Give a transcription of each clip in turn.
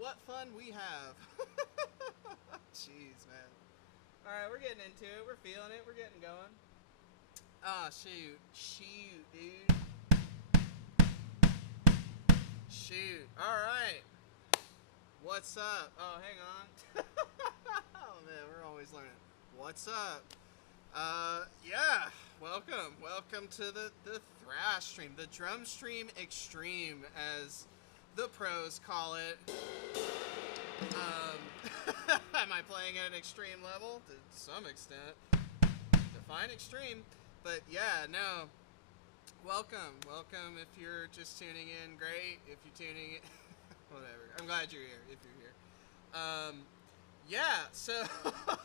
what fun we have. Jeez, man. Alright, we're getting into it. We're feeling it. We're getting going. Ah, shoot. Shoot, dude. Shoot. Alright. What's up? Oh, hang on. Oh, man, we're always learning. What's up? Yeah. Welcome. Welcome to the thrash stream. The drum stream Xtreme, as the pros call it. Am I playing at an extreme level? To some extent. Define extreme. But yeah, no. Welcome. Welcome if you're just tuning in. Great. If you're tuning in. Whatever. I'm glad you're here, if you're here. Yeah, so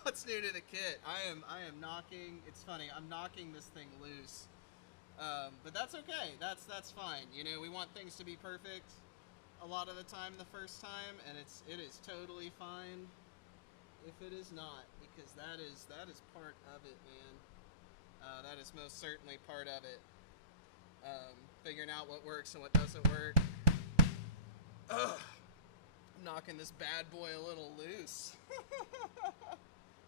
what's new to the kit? I am knocking, it's funny, I'm knocking this thing loose. But that's okay. That's fine. You know, we want things to be perfect a lot of the time the first time, and it is totally fine if it is not, because that is part of it, man. That is most certainly part of it. Figuring out what works and what doesn't work. Ugh. I'm knocking this bad boy a little loose.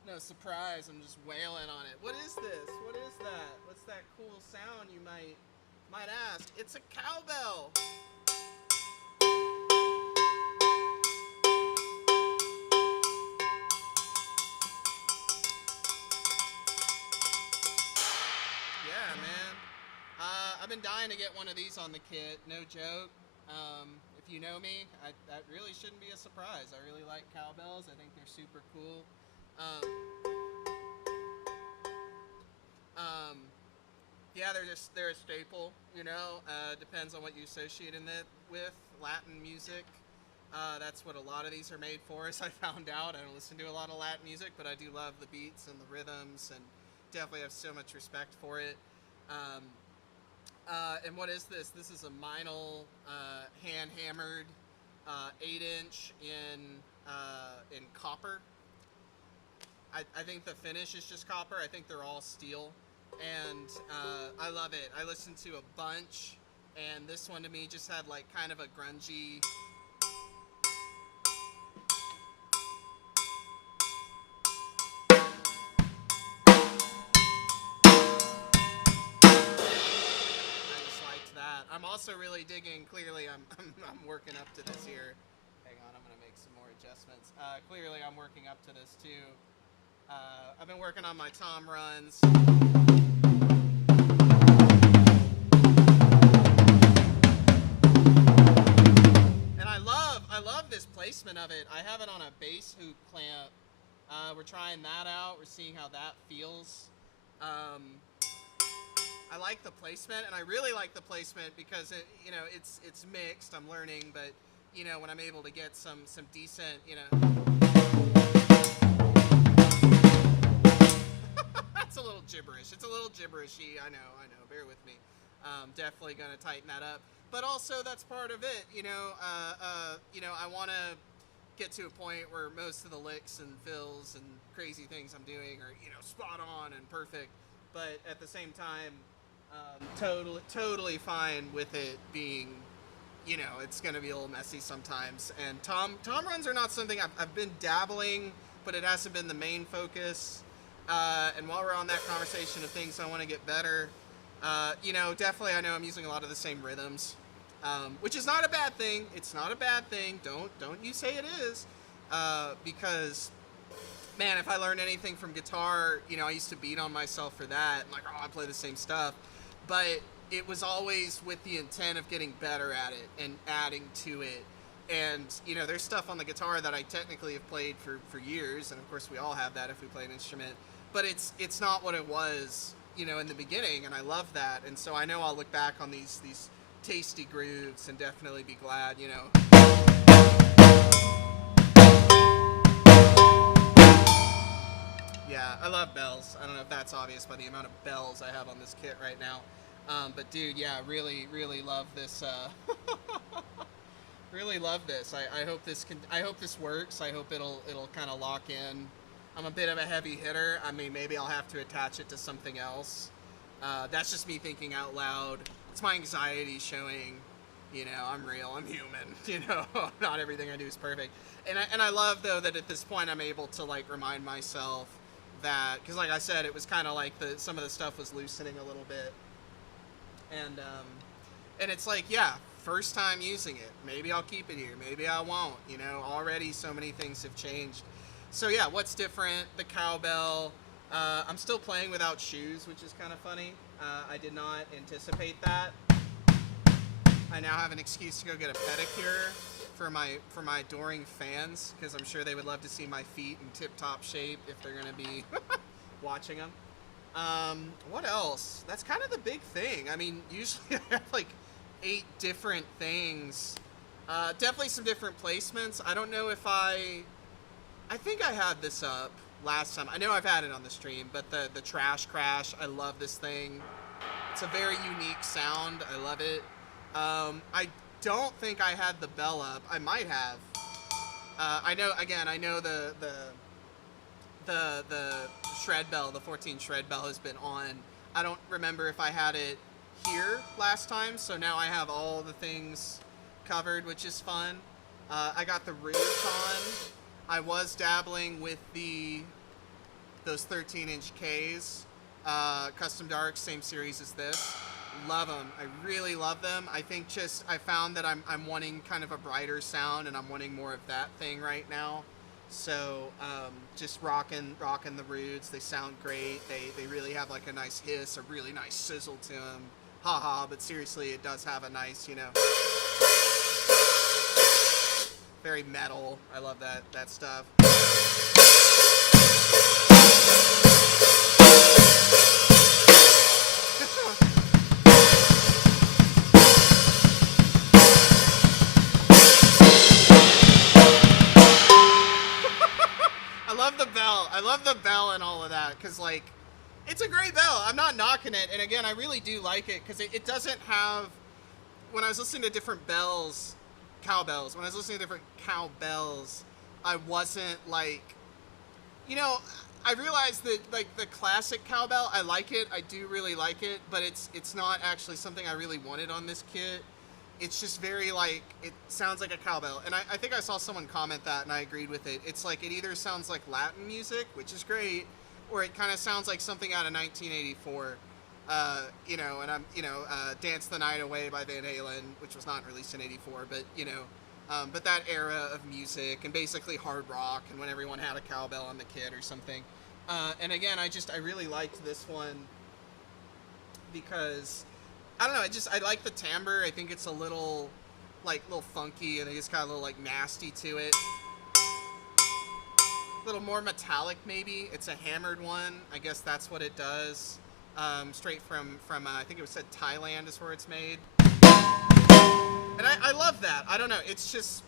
No surprise, I'm just wailing on it. What is this? What is that? What's that cool sound, you might ask? It's a cowbell. Yeah, man. I've been dying to get one of these on the kit, no joke. If you know me, that really shouldn't be a surprise. I really like cowbells. I think they're super cool. Yeah, they're a staple, you know. Depends on what you associate it with. Latin music. That's what a lot of these are made for, as I found out. I don't listen to a lot of Latin music, but I do love the beats and the rhythms, and definitely have so much respect for it. And what is this? This is a Meinl hand-hammered 8-inch in copper. I think the finish is just copper. I think they're all steel, and I love it. I listened to a bunch, and this one to me just had like kind of a grungy. I'm also really digging. Clearly, I'm working up to this here. Hang on, I'm gonna make some more adjustments. Clearly, I'm working up to this too. I've been working on my tom runs. And I love this placement of it. I have it on a bass hoop clamp. We're trying that out. We're seeing how that feels. I like the placement, and I really like the placement because it's mixed. I'm learning, but when I'm able to get some decent, that's a little gibberish. It's a little gibberishy. I know. Bear with me. Definitely gonna tighten that up. But also that's part of it. I want to get to a point where most of the licks and fills and crazy things I'm doing are spot on and perfect. But at the same time, totally fine with it being, it's gonna be a little messy sometimes. And tom runs are not something I've been dabbling, but it hasn't been the main focus. And while we're on that conversation of things I want to get better, definitely I know I'm using a lot of the same rhythms, which is not a bad thing. It's not a bad thing. Don't you say it is, because man, if I learned anything from guitar, I used to beat on myself for that. I'm like, oh, I play the same stuff. But it was always with the intent of getting better at it and adding to it. And, there's stuff on the guitar that I technically have played for years. And, of course, we all have that if we play an instrument. But it's not what it was, in the beginning. And I love that. And so I know I'll look back on these tasty grooves and definitely be glad, Yeah, I love bells. I don't know if that's obvious by the amount of bells I have on this kit right now. But dude, yeah, really love this. Really love this. I hope this works. I hope it'll kind of lock in. I'm a bit of a heavy hitter. I mean, maybe I'll have to attach it to something else. That's just me thinking out loud. It's my anxiety showing. You know, I'm real, I'm human. You know, not everything I do is perfect. And I love though that at this point I'm able to like remind myself that, because like I said, it was kind of like some of the stuff was loosening a little bit, and it's like, yeah, first time using it. Maybe I'll keep it here. Maybe I won't. You know, already so many things have changed. So yeah, what's different? The cowbell. I'm still playing without shoes, which is kind of funny. I did not anticipate that. I now have an excuse to go get a pedicure for my adoring fans, because I'm sure they would love to see my feet in tip-top shape if they're going to be watching them. What else? That's kind of the big thing. I mean, usually I have like 8 different things. Definitely some different placements. I don't know if I think I had this up last time. I know I've had it on the stream, but the trash crash, I love this thing. It's a very unique sound. I love it. I don't think I had the bell up. I might have. I know the shred bell, the 14 shred bell has been on. I don't remember if I had it here last time, so now I have all the things covered, which is fun. I got the roots on. I was dabbling with those 13-inch Ks, Custom Dark, same series as this. Love them. I really love them. I think I found that I'm wanting kind of a brighter sound, and I'm wanting more of that thing right now. So just rocking the roots. They sound great. They really have like a nice hiss, a really nice sizzle to them. Haha, but seriously, it does have a nice, you know, very metal. I love that stuff. I love the bell and all of that, because like, it's a great bell. I'm not knocking it, and again, I really do like it, because it doesn't have, when I was listening to different cowbells, when I was listening to different cowbells, I wasn't like, you know, I realized that like the classic cowbell, I like it, I do really like it, but it's not actually something I really wanted on this kit. It's just very like, it sounds like a cowbell. And I think I saw someone comment that, and I agreed with it. It's like, it either sounds like Latin music, which is great, or it kind of sounds like something out of 1984. You know, and Dance the Night Away by Van Halen, which was not released in 84, but, you know, but that era of music, and basically hard rock, and when everyone had a cowbell on the kit or something. And again, I really liked this one because, I don't know, I like the timbre. I think it's a little funky. I think it's got a little like nasty to it. A little more metallic maybe. It's a hammered one. I guess that's what it does. Straight from I think it was said Thailand is where it's made. And I love that. I don't know. It's just,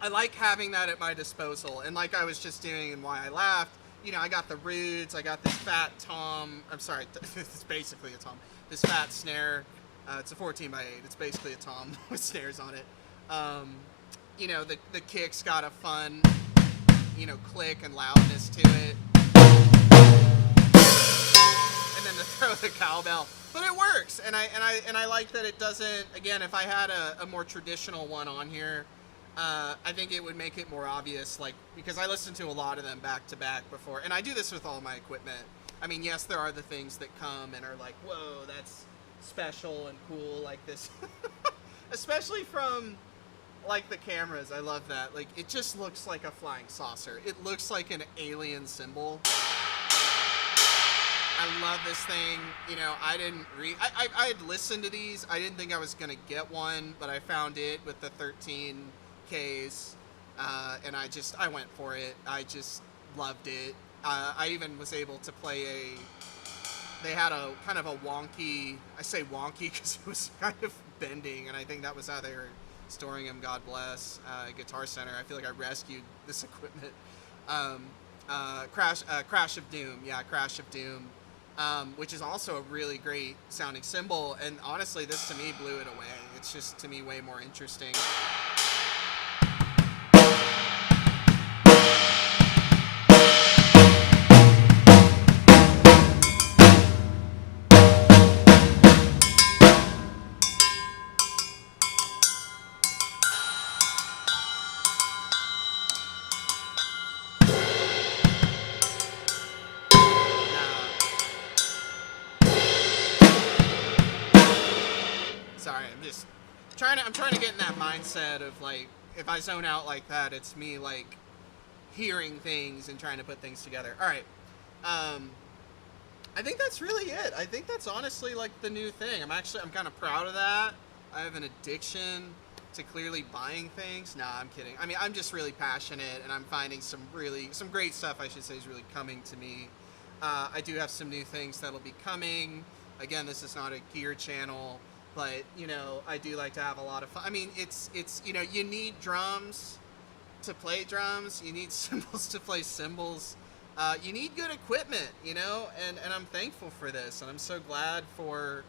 I like having that at my disposal. And like I was just doing and why I laughed, you know, I got the roots. I got this fat tom. I'm sorry. It's basically a tom. This fat snare, it's a 14x8. It's basically a tom with snares on it. You know, the kick's got a fun, you know, click and loudness to it. And then to throw the cowbell, but it works. And I like that it doesn't. Again, if I had a more traditional one on here, I think it would make it more obvious. Like, because I listened to a lot of them back to back before, and I do this with all my equipment. I mean, yes, there are the things that come and are like, whoa, that's special and cool, like this. Especially from, like, the cameras. I love that. Like, it just looks like a flying saucer. It looks like an alien symbol. I love this thing. You know, I had listened to these. I didn't think I was going to get one, but I found it with the 13Ks, and I went for it. I just loved it. I even was able to play they had a kind of a wonky, I say wonky because it was kind of bending, and I think that was how they were storing them, God bless, Guitar Center. I feel like I rescued this equipment. Crash of Doom, yeah, Crash of Doom, which is also a really great sounding cymbal, and honestly, this to me blew it away. It's just, to me, way more interesting. Sorry, I'm trying to get in that mindset of like, if I zone out like that, it's me like hearing things and trying to put things together. All right. I think that's really it. I think that's honestly like the new thing. I'm kind of proud of that. I have an addiction to clearly buying things. Nah, I'm kidding. I mean, I'm just really passionate, and I'm finding some great stuff, I should say, is really coming to me. I do have some new things that'll be coming. Again, this is not a gear channel, but you know, I do like to have a lot of fun. I mean, it's you know, you need drums to play drums. You need cymbals to play cymbals. You need good equipment, you know, and I'm thankful for this, and I'm so glad for,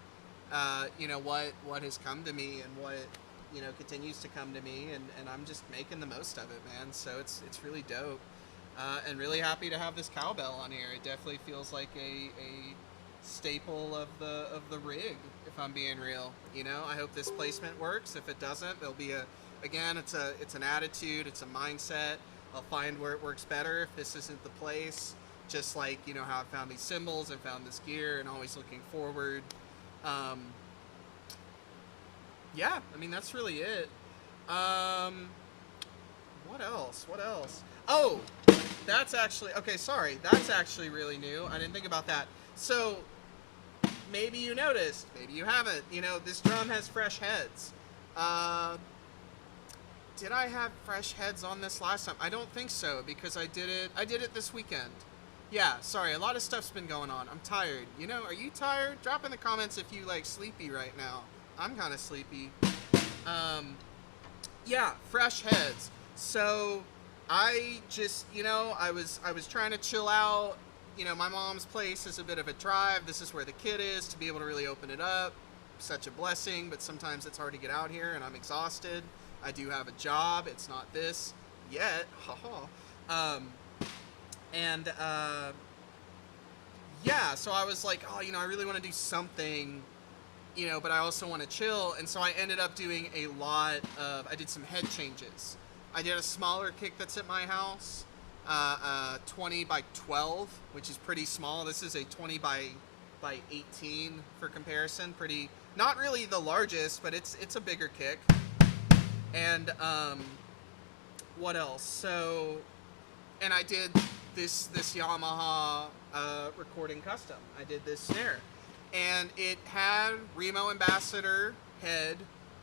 you know, what has come to me and what, you know, continues to come to me, and I'm just making the most of it, man. So it's really dope, and really happy to have this cowbell on here. It definitely feels like a staple of the rig, if I'm being real. You know, I hope this placement works. If it doesn't, there'll be again, it's an attitude, it's a mindset. I'll find where it works better if this isn't the place. Just like, you know, how I found these cymbals and found this gear, and always looking forward. Yeah, I mean, that's really it. What else? Oh, that's actually, okay, sorry. That's actually really new. I didn't think about that. So, maybe you noticed, maybe you haven't. You know, this drum has fresh heads. Did I have fresh heads on this last time? I don't think so, because I did it this weekend. Yeah, sorry, a lot of stuff's been going on. I'm tired. You know, are you tired? Drop in the comments if you like sleepy right now. I'm kind of sleepy. Yeah, fresh heads. So I just, you know, I was trying to chill out. You know, my mom's place is a bit of a drive. This is where the kid is, to be able to really open it up. Such a blessing, but sometimes it's hard to get out here, and I'm exhausted. I do have a job. It's not this yet. Yeah, so I was like, oh, you know, I really want to do something, you know, but I also want to chill. And so I ended up doing I did some head changes. I did a smaller kick that's at my house, 20 by 12, which is pretty small. This is a 20 by 18 for comparison. Pretty, not really the largest, but it's a bigger kick. And what else? So, and I did this Yamaha recording custom. I did this snare, and it had Remo Ambassador head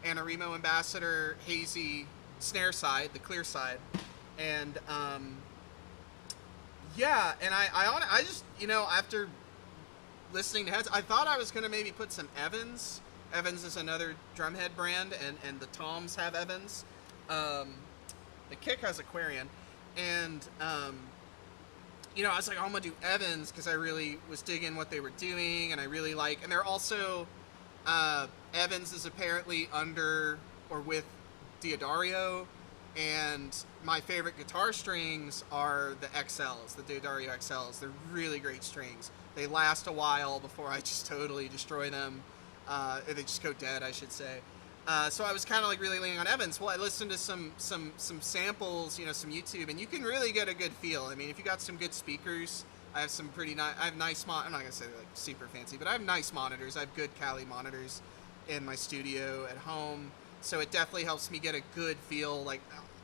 and a Remo Ambassador hazy snare side, the clear side, and yeah. And I just, you know, after listening to heads, I thought I was gonna maybe put some Evans. Evans is another drumhead brand, and the toms have Evans. The kick has Aquarian, and you know, I was like, oh, I'm gonna do Evans because I really was digging what they were doing, and I really like. And they're also Evans is apparently under or with Diodario, and my favorite guitar strings are the XLs, the Diodario XLs. They're really great strings. They last a while before I just totally destroy them. Or they just go dead, I should say. So I was kind of like really leaning on Evans. Well, I listened to some samples, you know, some YouTube, and you can really get a good feel. I mean, if you got some good speakers, I have some pretty nice. I have nice I'm not gonna say they're like super fancy, but I have nice monitors. I have good Kali monitors in my studio at home, so it definitely helps me get a good feel. Like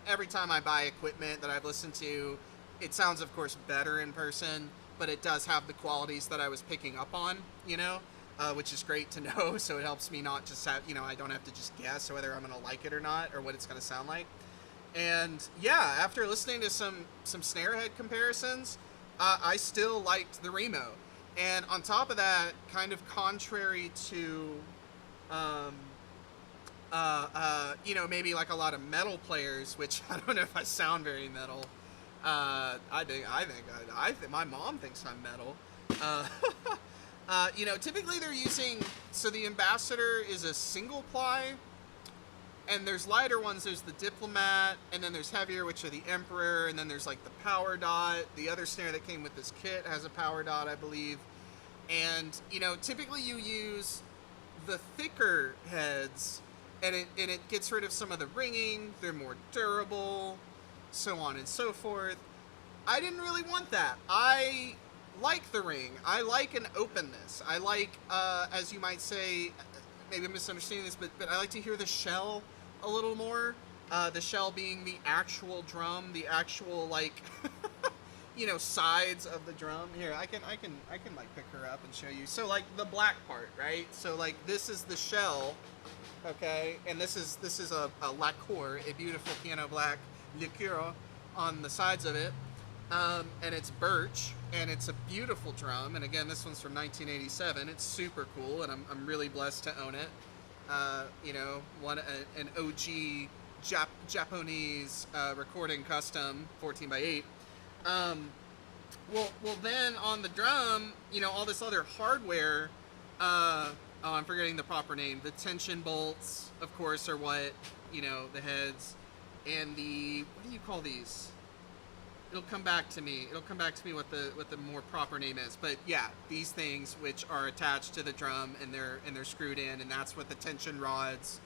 every time I buy equipment that I've listened to, it sounds, of course, better in person, but it does have the qualities that I was picking up on, you know. Which is great to know, so it helps me not just have, you know, I don't have to just guess whether I'm going to like it or not, or what it's going to sound like. And yeah, after listening to some snare head comparisons, I still liked the Remo. And on top of that, kind of contrary to, you know, maybe like a lot of metal players, which I don't know if I sound very metal. I think my mom thinks I'm metal. You know, typically they're using, so the Ambassador is a single ply, and there's lighter ones. There's the Diplomat, and then there's heavier, which are the Emperor, and then there's like the Power Dot. The other snare that came with this kit has a Power Dot, I believe. And, you know, typically you use the thicker heads, and it gets rid of some of the ringing. They're more durable, so on and so forth. I didn't really want that. I like the ring. I like an openness. I like, as you might say, maybe I'm misunderstanding this, but I like to hear the shell a little more. The shell being the actual drum, the actual like, you know, sides of the drum. Here, I can like pick her up and show you. So like the black part, right? So like this is the shell, okay, and this is a lacquer, a beautiful piano black liqueur on the sides of it. And it's birch, and it's a beautiful drum. And again, this one's from 1987. It's super cool, and I'm really blessed to own it. You know, an OG Japanese recording custom 14x8. Well, then on the drum, you know, all this other hardware. Oh, I'm forgetting the proper name. The tension bolts, of course, are what, you know, the heads, and the, what do you call these? It'll come back to me. It'll come back to me what the more proper name is. But yeah, these things which are attached to the drum, and they're screwed in, and that's what the tension rods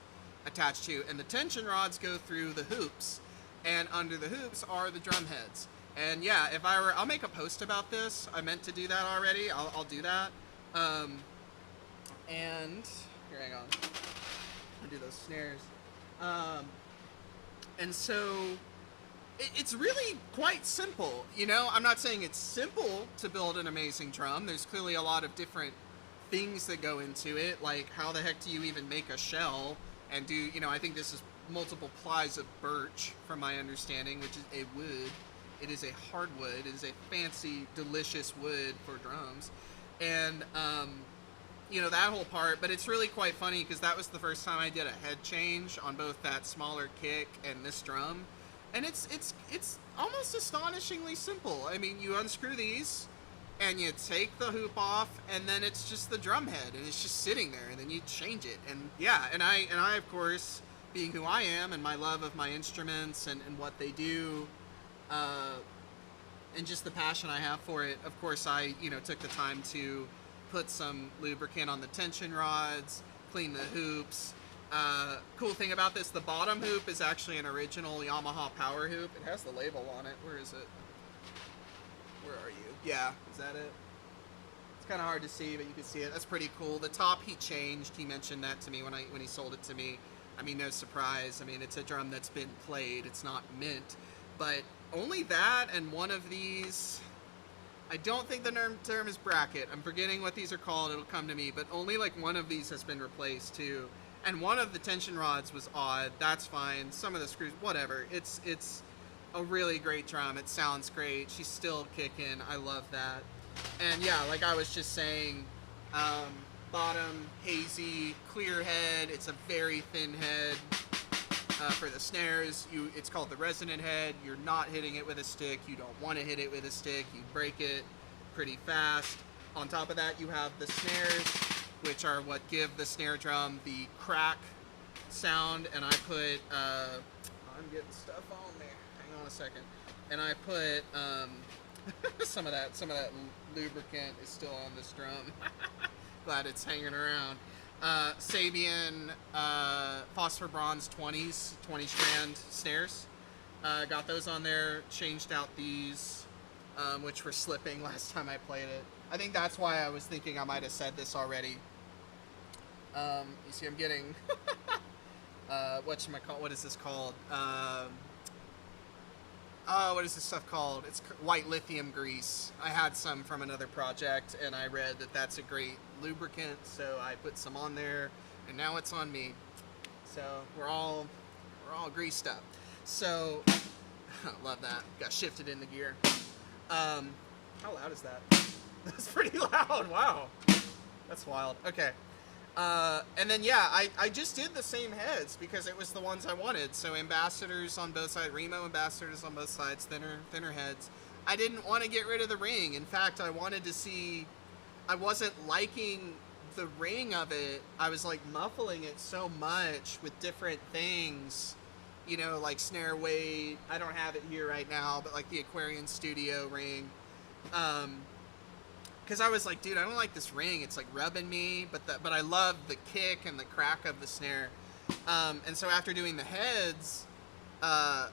attach to. And the tension rods go through the hoops, and under the hoops are the drum heads. And yeah, if I were, I'll make a post about this. I meant to do that already. I'll do that. And here, hang on. I'll do those snares. And so it's really quite simple, you know. I'm not saying it's simple to build an amazing drum. There's clearly a lot of different things that go into it, like how the heck do you even make a shell and do, you know, I think this is multiple plies of birch from my understanding, which is a wood. It is a hardwood. It is a fancy, delicious wood for drums. And, you know, that whole part, but it's really quite funny because that was the first time I did a head change on both that smaller kick and this drum. And it's almost astonishingly simple. I mean, you unscrew these, and you take the hoop off, and then it's just the drum head, and it's just sitting there, and then you change it. And yeah, and I of course, being who I am, and my love of my instruments and what they do, and just the passion I have for it, of course I, you know, took the time to put some lubricant on the tension rods, clean the hoops. Cool thing about this, the bottom hoop is actually an original Yamaha power hoop. It has the label on it. Where is it? Where are you? Yeah, is that it? It's kind of hard to see, but you can see it. That's pretty cool. The top he changed. He mentioned that to me when he sold it to me. I mean, no surprise. I mean, it's a drum that's been played. It's not mint. But only that and one of these, I don't think the term is bracket. I'm forgetting what these are called. It'll come to me. But only like one of these has been replaced too. And one of the tension rods was odd. That's fine. Some of the screws, whatever. It's a really great drum. It sounds great. She's still kicking. I love that. And yeah, like I was just saying, bottom hazy, clear head. It's a very thin head for the snares. It's called the resonant head. You're not hitting it with a stick. You don't want to hit it with a stick. You break it pretty fast. On top of that, you have the snares, which are what give the snare drum the crack sound. And I put, I'm getting stuff on there. Hang on a second. And I put some of that lubricant is still on this drum. Glad it's hanging around. Sabian phosphor bronze 20 strand snares. Got those on there. Changed out these, which were slipping last time I played it. I think that's why I was thinking I might have said this already. You see, I'm getting what is this called? What is this stuff called? It's white lithium grease. I had some from another project, and I read that that's a great lubricant, so I put some on there, and now it's on me. So we're all greased up. So love that. Got shifted into gear. How loud is that? That's pretty loud. Wow, that's wild. Okay. And then yeah, I just did the same heads because it was the ones I wanted. So ambassadors on both sides, Remo ambassadors on both sides, thinner heads. I didn't want to get rid of the ring. In fact, I wanted to see, I wasn't liking the ring of it. I was like muffling it so much with different things, you know, like snare weight. I don't have it here right now, but like the Aquarian Studio ring. Because I was like, dude, I don't like this ring. It's like rubbing me, but I love the kick and the crack of the snare. And so after doing the heads,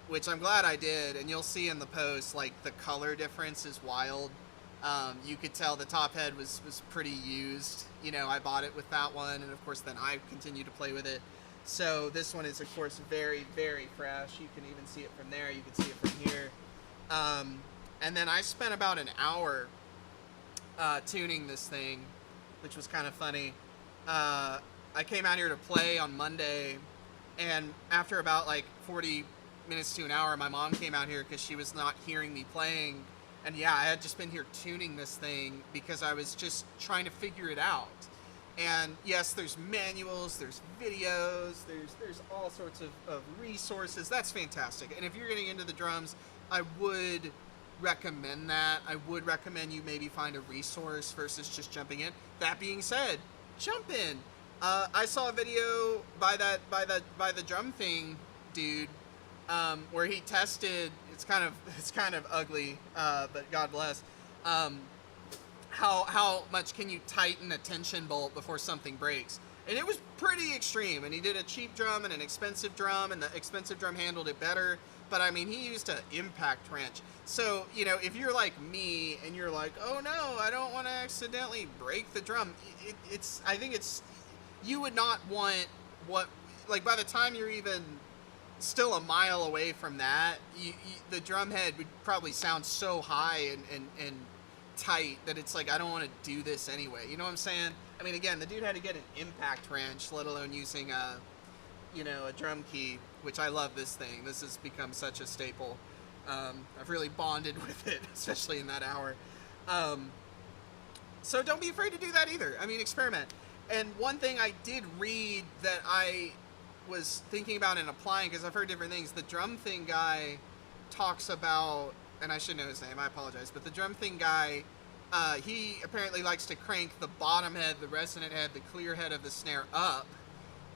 which I'm glad I did, and you'll see in the post, like the color difference is wild. You could tell the top head was pretty used. You know, I bought it with that one, and of course then I continued to play with it. So this one is of course very, very fresh. You can even see it from there. You can see it from here. And then I spent about an hour tuning this thing, which was kind of funny. I came out here to play on Monday, and after about like 40 minutes to an hour, my mom came out here because she was not hearing me playing. And yeah, I had just been here tuning this thing because I was just trying to figure it out. And yes, there's manuals, there's videos, there's all sorts of resources. That's fantastic. And if you're getting into the drums, I would recommend that. I would recommend you maybe find a resource versus just jumping in. That being said, jump in. I saw a video by the drum thing dude, where he tested. It's kind of ugly, but God bless. How much can you tighten a tension bolt before something breaks? And it was pretty extreme. And he did a cheap drum and an expensive drum, and the expensive drum handled it better. But I mean, he used an impact wrench. So, you know, if you're like me and you're like, oh no, I don't want to accidentally break the drum, I think you would not want like by the time you're even still a mile away from that, the drum head would probably sound so high and tight that it's like, I don't want to do this anyway. You know what I'm saying? I mean, again, the dude had to get an impact wrench, let alone using a drum key, which I love this thing. This has become such a staple. I've really bonded with it, especially in that hour. So don't be afraid to do that either. I mean, experiment. And one thing I did read that I was thinking about and applying, because I've heard different things, the drum thing guy talks about, and I should know his name, I apologize, but the drum thing guy, he apparently likes to crank the bottom head, the resonant head, the clear head of the snare up,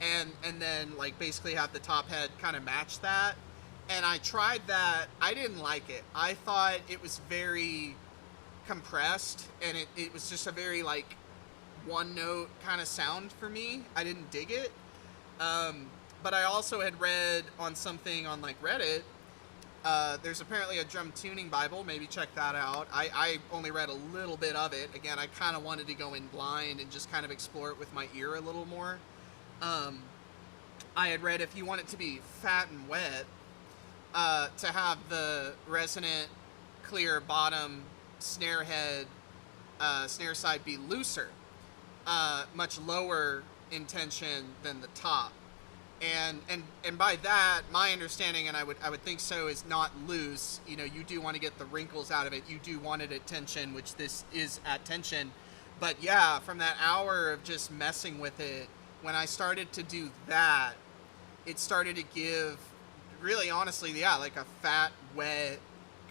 and then like basically have the top head kind of match that. And I tried that. I didn't like it. I thought it was very compressed, and it was just a very like one note kind of sound for me. I didn't dig it. But I also had read on something on like Reddit, there's apparently a drum tuning Bible, maybe check that out. I only read a little bit of it. Again, I kind of wanted to go in blind and just kind of explore it with my ear a little more. I had read if you want it to be fat and wet, to have the resonant clear bottom snare head, snare side be looser, much lower in tension than the top. And by that, my understanding, and I would think so, is not loose. You know, you do want to get the wrinkles out of it. You do want it at tension, which this is at tension. But yeah, from that hour of just messing with it, when I started to do that, it started to give, really honestly, yeah, like a fat, wet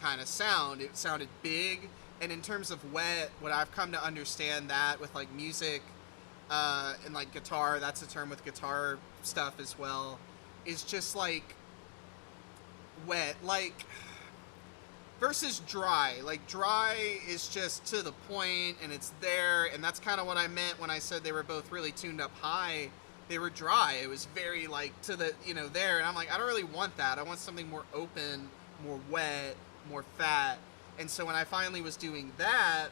kind of sound. It sounded big. And in terms of wet, what I've come to understand that with like music, and like guitar, that's a term with guitar stuff as well, is just like wet, like versus dry. Like dry is just to the point and it's there, and that's kind of what I meant when I said they were both really tuned up high. They were dry. It was very like to the, you know, there, and I'm like, I don't really want that. I want something more open, more wet, more fat. And so when I finally was doing that,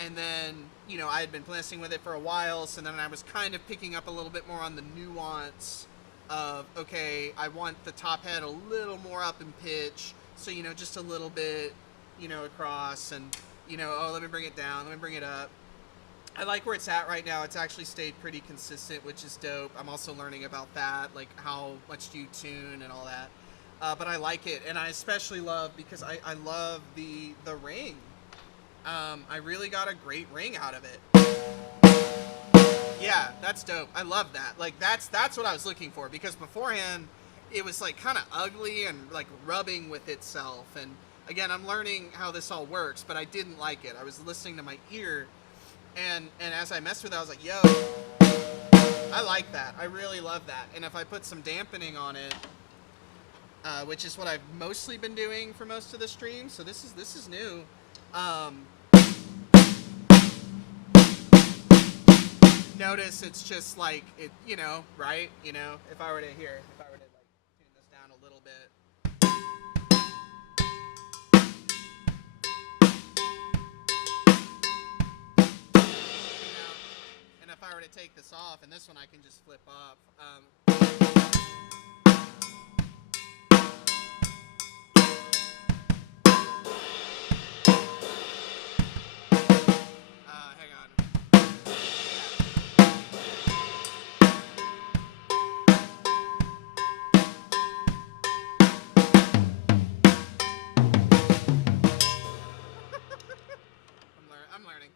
and then, you know, I had been messing with it for a while, so then I was kind of picking up a little bit more on the nuance of, okay, I want the top head a little more up in pitch, so, you know, just a little bit, you know, across, and, you know, oh, let me bring it down, let me bring it up. I like where it's at right now. It's actually stayed pretty consistent, which is dope. I'm also learning about that, like how much do you tune and all that. But I like it, and I especially love, because I love the ring. I really got a great ring out of it. Yeah, that's dope. I love that. Like that's what I was looking for, because beforehand it was like kind of ugly and like rubbing with itself. And again, I'm learning how this all works, but I didn't like it. I was listening to my ear, and as I messed with it, I was like, yo, I like that. I really love that. And if I put some dampening on it, which is what I've mostly been doing for most of the stream, so this is new. Notice it's just like it, you know, right? You know, if I were to like tune this down a little bit. I were to take this off, and this one I can just flip off. Hang on. I'm learning.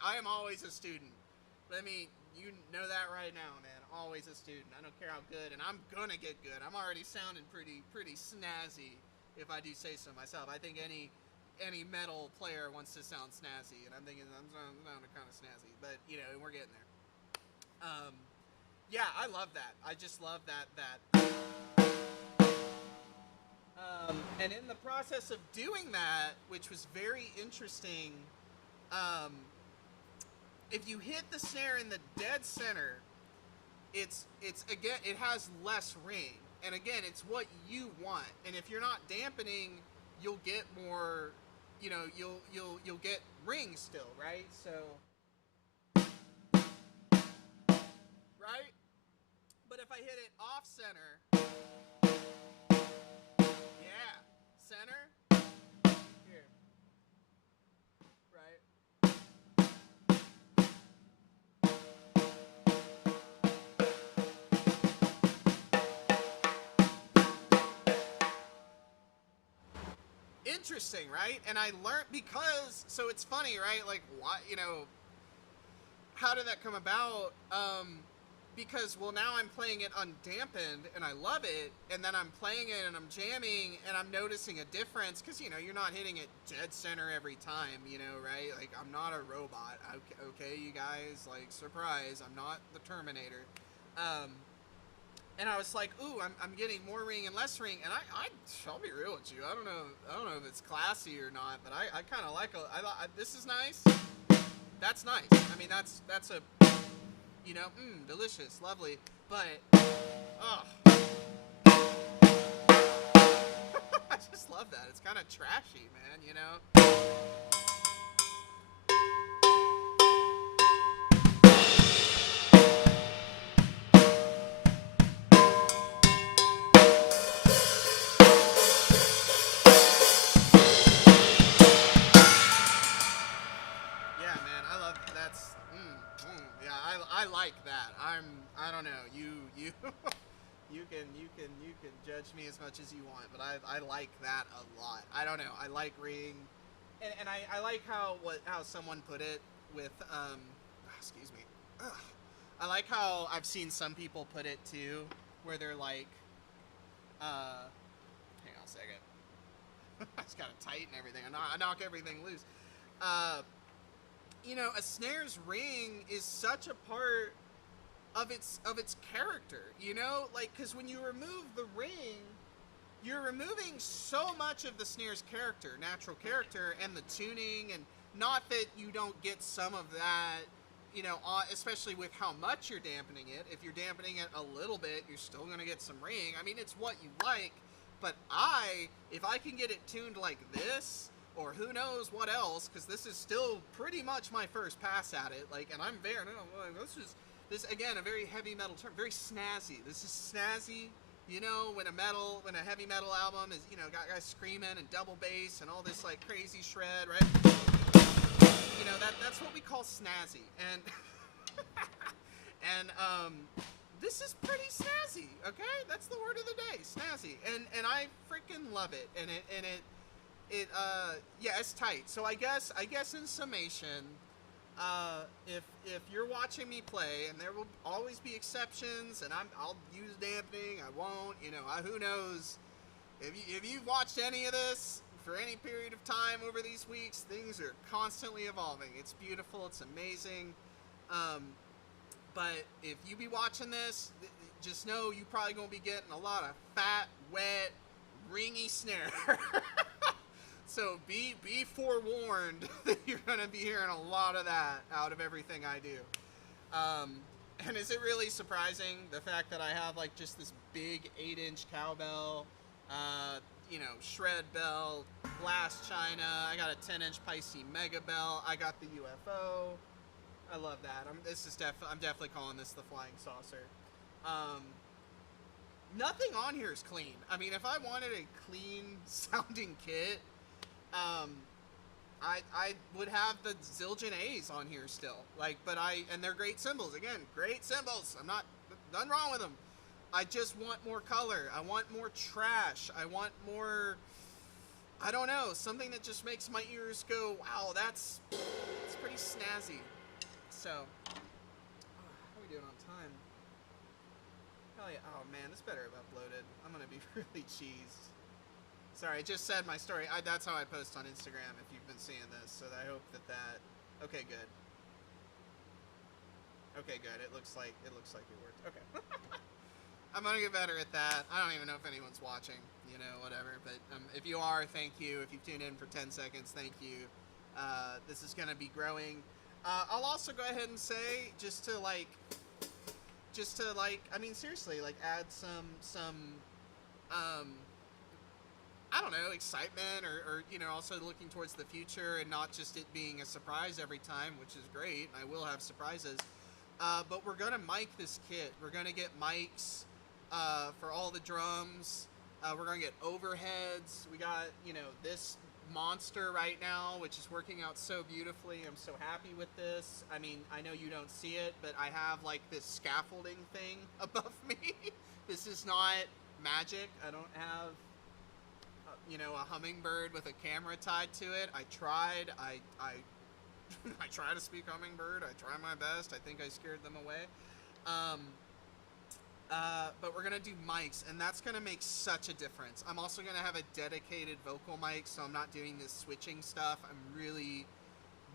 I am always a student. You know that right now, man. Always a student. I don't care how good, and I'm gonna get good. I'm already sounding pretty snazzy, if I do say so myself. I think any metal player wants to sound snazzy, and I'm thinking I'm sounding kind of snazzy, but you know, we're getting there. Yeah, I love that. I just love that. And in the process of doing that, which was very interesting, um, if you hit the snare in the dead center, it's again, it has less ring, and again, it's what you want. And if you're not dampening, you'll get more, you know, you'll get ring still, right? So, right. But if I hit it off center, yeah, center, here, right. Interesting, right? And I learned because, so it's funny, right? Like, why, you know, how did that come about? Because, well, now I'm playing it undampened and I love it, and then I'm playing it and I'm jamming and I'm noticing a difference because, you know, you're not hitting it dead center every time, you know, right? Like, I'm not a robot. Okay, you guys, like, surprise, I'm not the Terminator. And I was like, ooh, I'm getting more ring and less ring, and I'll be real with you. I don't know if it's classy or not, but I kind of like this is nice. That's nice. I mean, that's a, you know, delicious, lovely, but oh, I just love that. It's kind of trashy, man. You know. Yeah, man, I love that's. Yeah, I like that. I don't know. You you can judge me as much as you want, but I like that a lot. I don't know. I like ring, and I like how someone put it with excuse me. Ugh. I like how I've seen some people put it too, where they're like, hang on a second. I just gotta tighten everything. I knock everything loose. Uh, you know, a snare's ring is such a part of its character, you know, like, because when you remove the ring, you're removing so much of the snare's character, natural character, and the tuning, and not that you don't get some of that, you know, especially with how much you're dampening it. If you're dampening it a little bit, you're still gonna get some ring. I mean, it's what you like, but if I can get it tuned like this, or who knows what else, because this is still pretty much my first pass at it, like, and I'm very, this again, a very heavy metal term, very snazzy. This is snazzy. You know, when a heavy metal album is, you know, got guys screaming and double bass and all this like crazy shred, right? You know, that's what we call snazzy. And and this is pretty snazzy, okay? That's the word of the day, snazzy. And I freaking love it. And yeah, it's tight. So I guess in summation, if you're watching me play, and there will always be exceptions, and I'll use dampening, I won't, you know, who knows, if you've watched any of this for any period of time over these weeks, things are constantly evolving. It's beautiful, it's amazing, but if you be watching this, just know you probably gonna be getting a lot of fat, wet, ringy snare. So be forewarned that you're gonna be hearing a lot of that out of everything I do. And is it really surprising, the fact that I have like just this big 8-inch cowbell, you know, shred bell, glass china, I got a 10-inch Pisces mega bell, I got the UFO, I love that. I'm definitely calling this the flying saucer. Um, Nothing on here is clean. I mean, if I wanted a clean sounding kit, um, I would have the zillion A's on here still. Like, and they're great symbols. Again, great symbols. I'm not, nothing wrong with them. I just want more color. I want more trash. I want more, I don't know, something that just makes my ears go, wow, it's pretty snazzy. So, how are we doing on time? Hell yeah. Oh man, this better have uploaded. I'm gonna be really cheesed. Sorry, I just said my story. That's how I post on Instagram if you've been seeing this. So I hope that. Okay, good. Okay, good. It looks like it worked. Okay. I'm gonna get better at that. I don't even know if anyone's watching. You know, whatever. But if you are, thank you. If you've tuned in for 10 seconds, thank you. This is gonna be growing. I'll also go ahead and say I mean, seriously, like add some I don't know, excitement or you know, also looking towards the future and not just it being a surprise every time, which is great. I will have surprises. But we're going to mic this kit. We're going to get mics for all the drums. We're going to get overheads. We got, you know, this monster right now, which is working out so beautifully. I'm so happy with this. I mean, I know you don't see it, but I have like this scaffolding thing above me. This is not magic. I don't have you know, a hummingbird with a camera tied to it. I tried. I try to speak hummingbird. I try my best. I think I scared them away. But we're gonna do mics, and that's gonna make such a difference. I'm also gonna have a dedicated vocal mic, so I'm not doing this switching stuff. I'm really,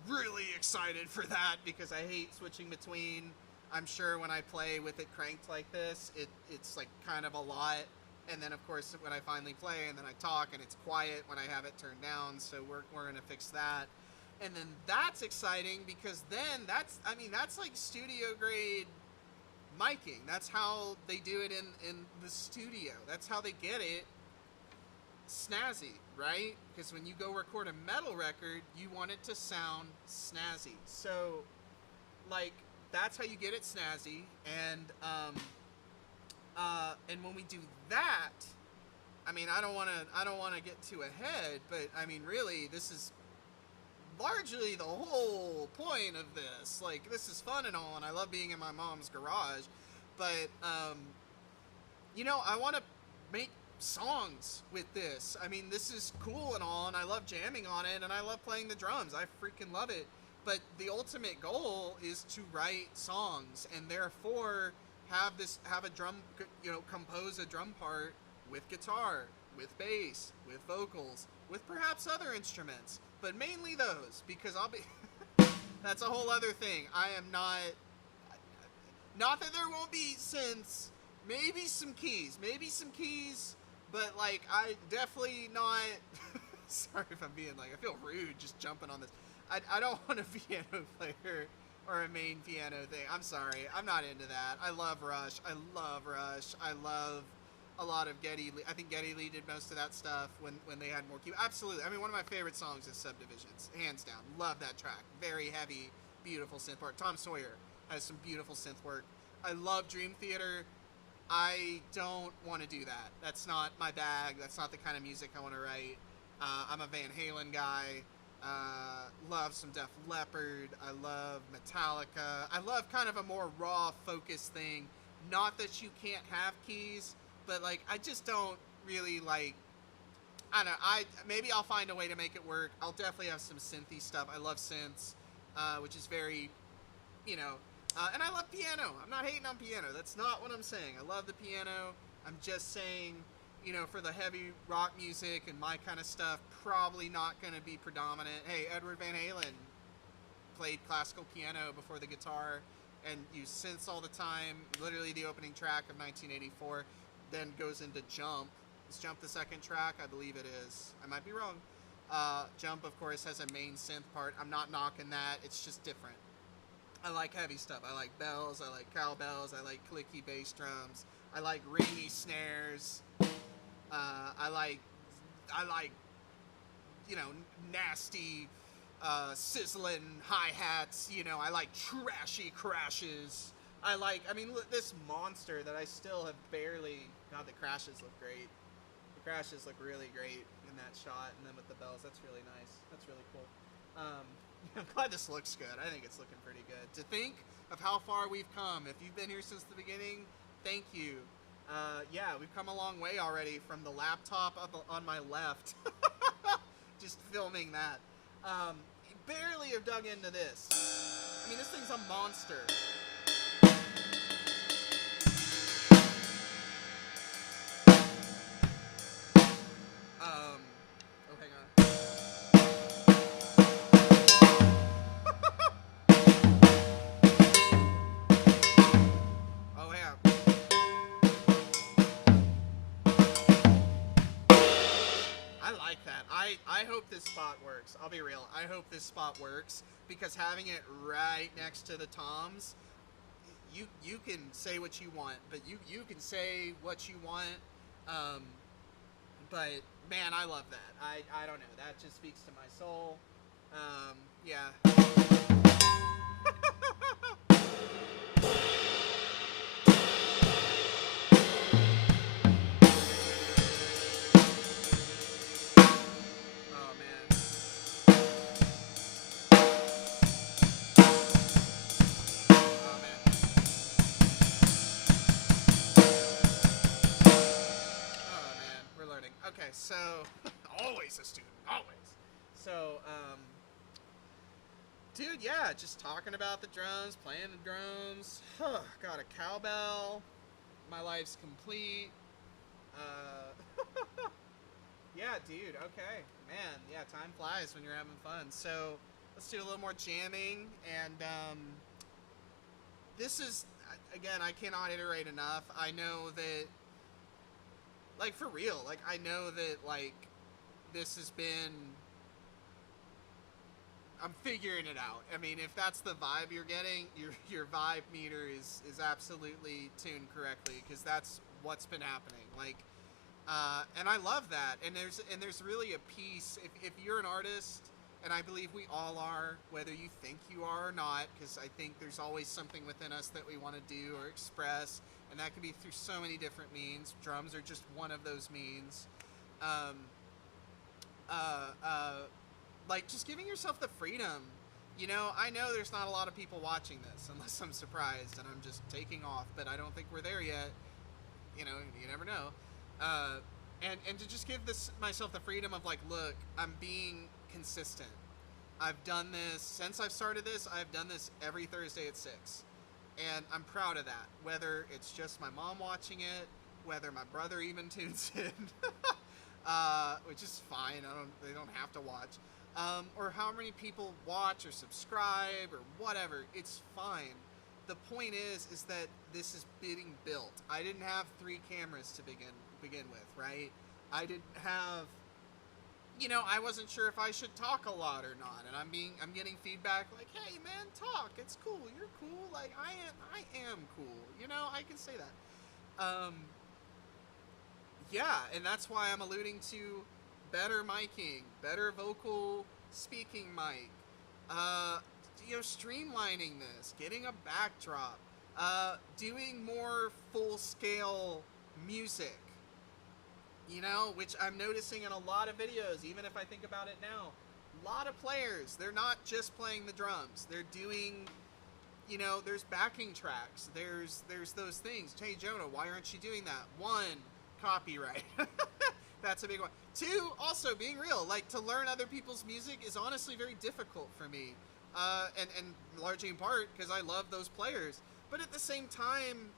really excited for that because I hate switching between. I'm sure when I play with it cranked like this, it's like kind of a lot. And then of course when I finally play and then I talk and it's quiet when I have it turned down, so we're gonna fix that. And then that's exciting because then that's like studio grade miking. That's how they do it in the studio. That's how they get it snazzy, right? Because when you go record a metal record, you want it to sound snazzy. So like that's how you get it snazzy. And when we do that, I mean, I don't want to get too ahead, but I mean, really, this is largely the whole point of this. Like, this is fun and all, and I love being in my mom's garage, but you know, I want to make songs with this. I mean, this is cool and all, and I love jamming on it, and I love playing the drums. I freaking love it. But the ultimate goal is to write songs, and therefore have a drum, you know, compose a drum part with guitar, with bass, with vocals, with perhaps other instruments, but mainly those, because I'll be that's a whole other thing. I am not that there won't be synths, maybe some keys, but like I definitely not sorry if I'm being like, I feel rude just jumping on this. I don't want a piano player or a main piano thing. I'm sorry. I'm not into that. I love Rush. I love a lot of Geddy Lee. I think Geddy Lee did most of that stuff when they had more key. Absolutely. I mean, one of my favorite songs is Subdivisions. Hands down. Love that track. Very heavy, beautiful synth work. Tom Sawyer has some beautiful synth work. I love Dream Theater. I don't want to do that. That's not my bag. That's not the kind of music I want to write. I'm a Van Halen guy. Love some Def Leppard. I love Metallica. I love kind of a more raw, focused thing. Not that you can't have keys, but like I just don't really like. I don't know. Maybe I'll find a way to make it work. I'll definitely have some synthy stuff. I love synths, which is very, you know. And I love piano. I'm not hating on piano. That's not what I'm saying. I love the piano. I'm just saying, you know, for the heavy rock music and my kind of stuff, probably not going to be predominant. Hey, Edward Van Halen played classical piano before the guitar and used synths all the time. Literally the opening track of 1984 then goes into Jump. Is Jump the second track? I believe it is. I might be wrong. Jump, of course, has a main synth part. I'm not knocking that. It's just different. I like heavy stuff. I like bells. I like cowbells. I like clicky bass drums. I like ringy snares. I like, you know, nasty sizzling hi-hats, you know, I like trashy crashes. I mean, look, this monster that I still have barely, God, the crashes look great. The crashes look really great in that shot, and then with the bells, that's really nice. That's really cool. I'm glad this looks good. I think it's looking pretty good. To think of how far we've come. If you've been here since the beginning, thank you. Yeah, we've come a long way already from the laptop up on my left. Just filming that. Barely have dug into this. I mean, this thing's a monster. Oh, hang on. Oh, yeah. I like that. I hope this spot works. I'll be real. I hope this spot works because having it right next to the toms, you can say what you want, but you can say what you want. Um, but man, I love that. I don't know. That just speaks to my soul. Yeah. Oh man. Oh man. Oh man. We're learning. Okay, so always a student. Always. So dude, yeah, just talking about the drums, playing the drums. Got a cowbell. My life's complete. Yeah, dude. Okay, man. Yeah, time flies when you're having fun. So let's do a little more jamming. And this is again, I cannot iterate enough. I know that, like, for real. Like, I know that like this has been. I'm figuring it out. I mean, if that's the vibe you're getting, your vibe meter is absolutely tuned correctly because that's what's been happening. Like, and I love that. And there's really a piece. If you're an artist, and I believe we all are, whether you think you are or not, because I think there's always something within us that we want to do or express, and that can be through so many different means. Drums are just one of those means. Um, uh, uh, like, just giving yourself the freedom. You know, I know there's not a lot of people watching this, unless I'm surprised and I'm just taking off, but I don't think we're there yet. You know, you never know. Uh, and to just give this myself the freedom of like, look, I'm being consistent. I've done this since I've started this. I've done this every Thursday at 6, and I'm proud of that. Whether it's just my mom watching it, whether my brother even tunes in, which is fine. They don't have to watch, or how many people watch or subscribe or whatever. It's fine. The point is that this is being built. I didn't have 3 cameras to begin with, right? I didn't have, you know, I wasn't sure if I should talk a lot or not, and I'm getting feedback like, hey man, talk, it's cool, you're cool, like I am cool, you know, I can say that. Yeah, and that's why I'm alluding to better miking, better vocal speaking mic, uh, you know, streamlining this, getting a backdrop, doing more full scale music, you know, which I'm noticing in a lot of videos, even if I think about it now. A lot of players, they're not just playing the drums. They're doing, you know, there's backing tracks. There's those things. Hey, Jonah, why aren't you doing that? 1, copyright. That's a big one. 2, also being real. Like, to learn other people's music is honestly very difficult for me. And largely in part because I love those players. But at the same time,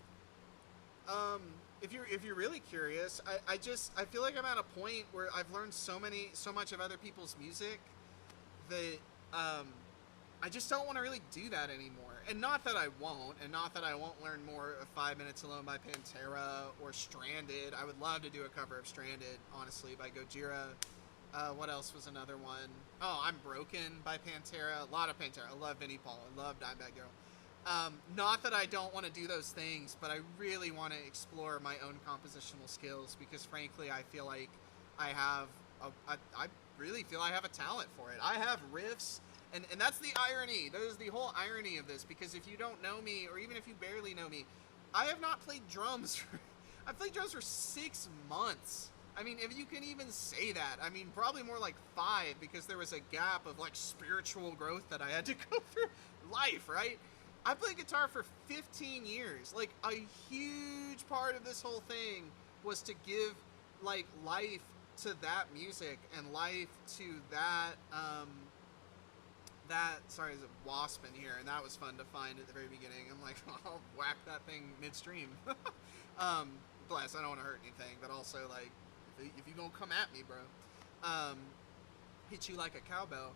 if you're really curious, I feel like I'm at a point where I've learned so much of other people's music that I just don't want to really do that anymore. And not that I won't, and not that I won't learn more of 5 Minutes Alone by Pantera or Stranded. I would love to do a cover of Stranded, honestly, by Gojira. What else was another one? Oh, I'm Broken by Pantera. A lot of Pantera. I love Vinnie Paul. I love Dimebag Darrell. Not that I don't want to do those things, but I really want to explore my own compositional skills because, frankly, I feel like I really feel I have a talent for it. I have riffs And that's the irony. That is the whole irony of this, because if you don't know me, or even if you barely know me, I have not played drums for, I've played drums for 6 months. I mean, if you can even say that, I mean, probably more like 5, because there was a gap of like spiritual growth that I had to go through life, right? I played guitar for 15 years. Like, a huge part of this whole thing was to give like life to that music and life to that sorry, there's a wasp in here, and that was fun to find at the very beginning. I'm like, I'll whack that thing midstream. Bless, I don't want to hurt anything, but also, like, if you gonna come at me, bro, hit you like a cowbell.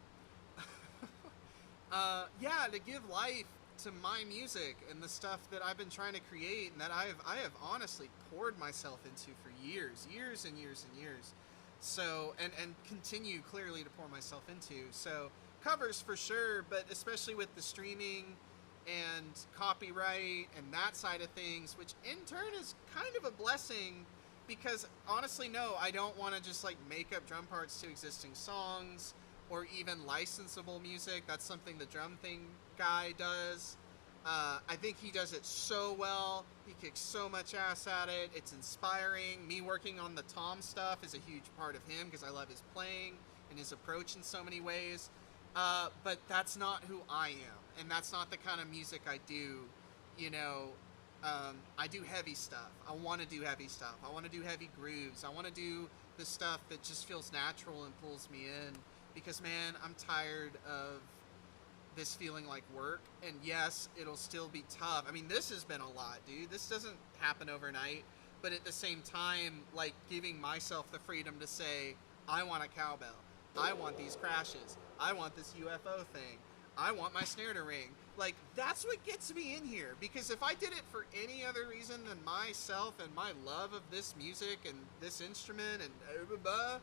Yeah, to give life to my music and the stuff that I've been trying to create, and that I have honestly poured myself into for years and years and years. So, and continue clearly to pour myself into. So, covers for sure, but especially with the streaming and copyright and that side of things, which in turn is kind of a blessing, because honestly, no, I don't want to just like make up drum parts to existing songs or even licensable music. That's something the Drum Thing guy does. I think he does it so well. He kicks so much ass at it. It's inspiring. Me working on the Tom stuff is a huge part of him, because I love his playing and his approach in so many ways. But that's not who I am, and that's not the kind of music I do. You know, I do heavy stuff. I want to do heavy stuff. I want to do heavy grooves. I want to do the stuff that just feels natural and pulls me in, because, man, I'm tired of this feeling like work. And yes, it'll still be tough. I mean, this has been a lot, dude. This doesn't happen overnight, but at the same time, like, giving myself the freedom to say, I want a cowbell. I want these crashes. I want this UFO thing. I want my snare to ring. Like, that's what gets me in here. Because if I did it for any other reason than myself and my love of this music and this instrument and blah, blah, blah,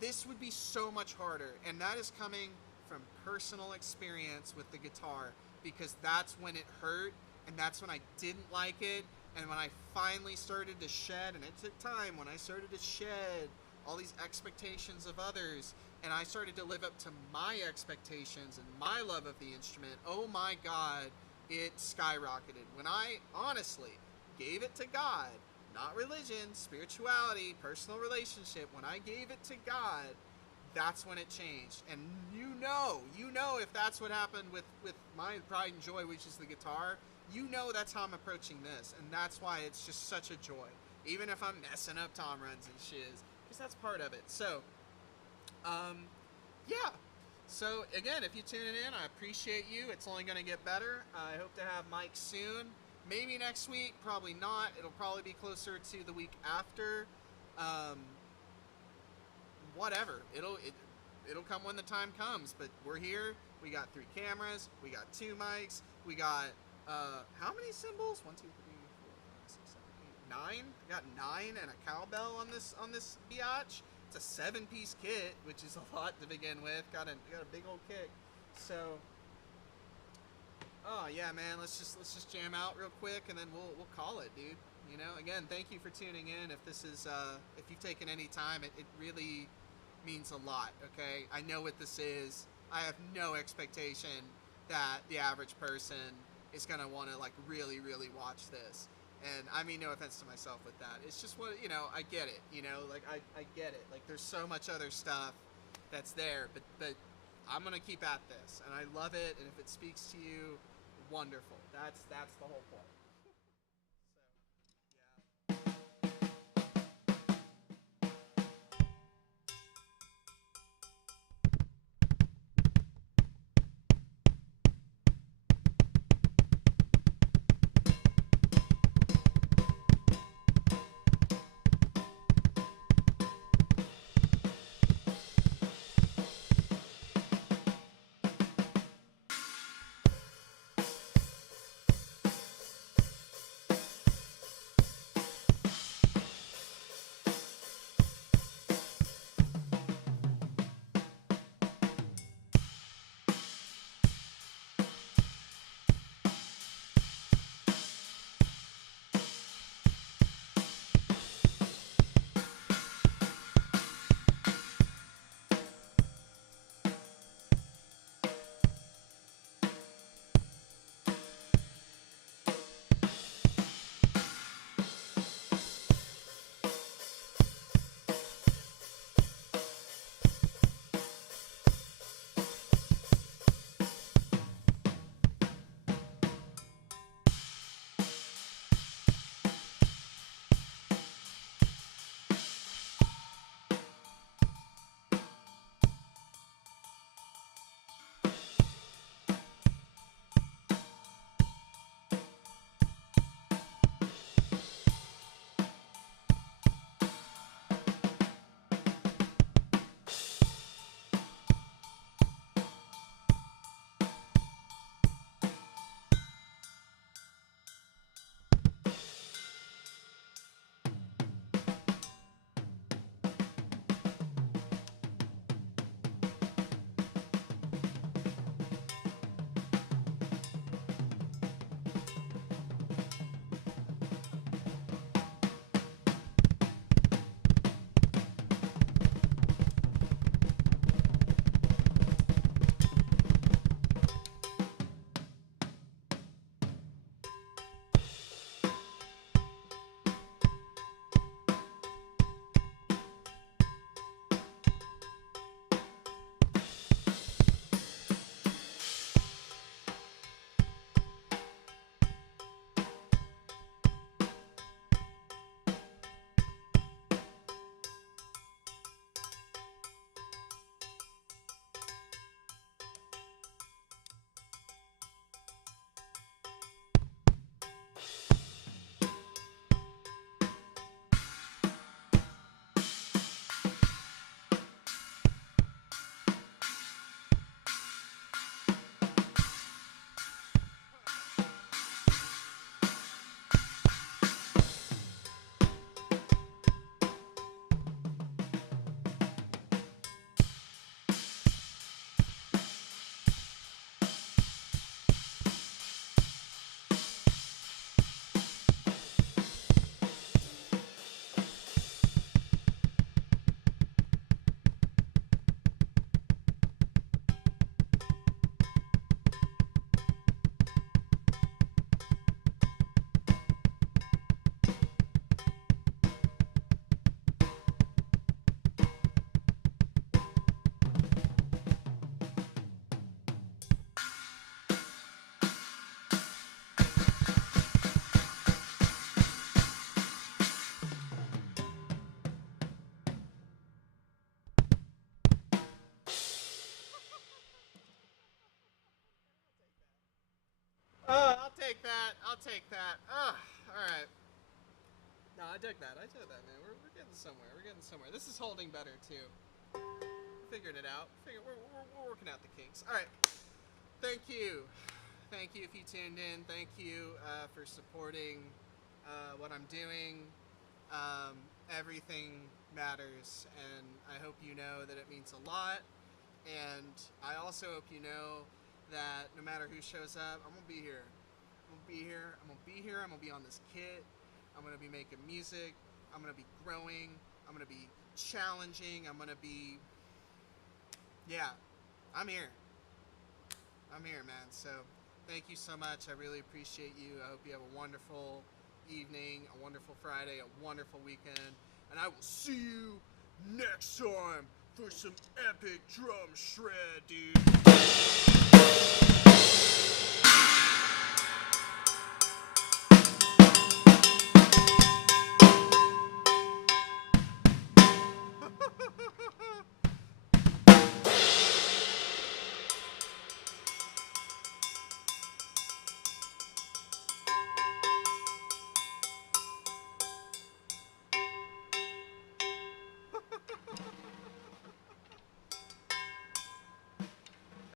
this would be so much harder. And that is coming from personal experience with the guitar, because that's when it hurt, and that's when I didn't like it. And when I finally started to shed, and it took time, when I started to shed all these expectations of others, and I started to live up to my expectations and my love of the instrument, oh my God, it skyrocketed. When I honestly gave it to God, not religion, spirituality, personal relationship, when I gave it to God, that's when it changed. And you know if that's what happened with my pride and joy, which is the guitar, you know that's how I'm approaching this, and that's why it's just such a joy. Even if I'm messing up tom runs and shiz, because that's part of it. So, yeah. So, again, if you're tuning in, I appreciate you. It's only going to get better. I hope to have Mike soon. Maybe next week, probably not. It'll probably be closer to the week after. Whatever. It'll come when the time comes. But we're here. We got 3 cameras. We got 2 mics. We got, how many cymbals? 1, 2, 3, 4, 5, 6, 7, 8, 9. I got 9 and a cowbell on this biatch. It's a 7-piece kit, which is a lot to begin with. Got a big old kick. So, oh yeah, man. Let's just jam out real quick, and then we'll call it, dude. You know. Again, thank you for tuning in. If this is if you've taken any time, it really means a lot. Okay, I know what this is. I have no expectation that the average person is gonna want to like really watch this. And I mean, no offense to myself with that. It's just what, you know, I get it, you know, like I get it. Like, there's so much other stuff that's there, but I'm going to keep at this, and I love it. And if it speaks to you, wonderful. That's the whole point. take that. I'll take that. Ugh, all right. No, I took that. I took that, man. We're getting somewhere. We're getting somewhere. This is holding better, too. We're figuring it out. We're working out the kinks. All right. Thank you. Thank you if you tuned in. Thank you for supporting what I'm doing. Everything matters, and I hope you know that it means a lot. And I also hope you know that no matter who shows up, I'm gonna be here. I'm gonna be here. I'm gonna be here. I'm gonna be on this kit. I'm gonna be making music. I'm gonna be growing. I'm gonna be challenging. I'm gonna be, yeah, I'm here. I'm here, man. So thank you so much. I really appreciate you. I hope you have a wonderful evening, a wonderful Friday, a wonderful weekend, and I will see you next time for some epic drum shred, dude.